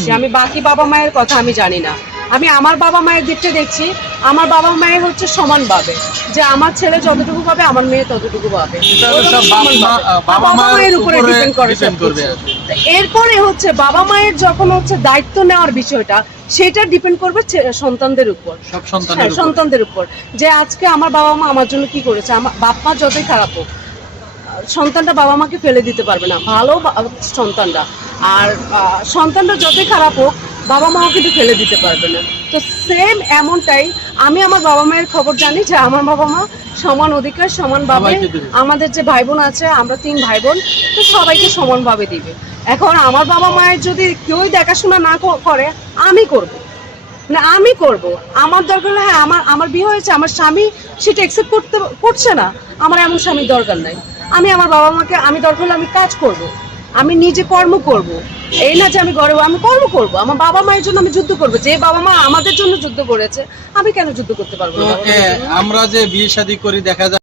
দেখছি, আমি বাকি বাবা মায়ের কথা আমি জানি না। আমি আমার বাবা মায়ের দিকটা দেখছি, আমার বাবা মায়ের হচ্ছে সমান পাবে, যে আমার ছেলে যতটুকু পাবে আমার মেয়ে ততটুকু পাবে, বাবা মায়ের উপরে ডিপেন্ড করে সবকিছু। এরপরে হচ্ছে বাবা মায়ের যখন হচ্ছে দায়িত্ব নেওয়ার বিষয়টা, সেটা ডিপেন্ড করবে সন্তানদের উপর, সন্তানদের উপর, যে আজকে আমার বাবা মা আমার জন্য কি করেছে। আমার বাপ মা যতই খারাপ হোক, সন্তানটা বাবা মাকে ফেলে দিতে পারবে না, ভালো সন্তানরা। আর সন্তানরা যতই খারাপ হোক, বাবা মাও কিন্তু ফেলে দিতে পারবে না। তো সেম এমনটাই আমি আমার বাবা মায়ের খবর জানি, যে আমার বাবা মা সমান অধিকার সমানভাবে, আমাদের যে ভাই বোন আছে আমরা 3 ভাই বোন, তো সবাইকে সমানভাবে দিবে। এখন আমার বাবা মায়ের যদি কেউই দেখাশোনা না করে, আমি করব না, আমি করব। আমার দরকার হলে, হ্যাঁ আমার বিয়ে হয়েছে, আমার স্বামী সেটা অ্যাকসেপ্ট করছে না, আমার এমন স্বামীর দরকার নাই। আমি আমার বাবা মাকে, আমি দরকার হলে আমি কাজ করব, আমি নিজে কর্ম করব। এই না যে আমি আমি কর্ম করব, আমার বাবা মায়ের জন্য আমি যুদ্ধ করব। যে বাবা মা আমাদের জন্য যুদ্ধ করেছে, আমি কেন যুদ্ধ করতে পারবো না? আমরা যে বিয়ে শাদী করি, দেখা যায়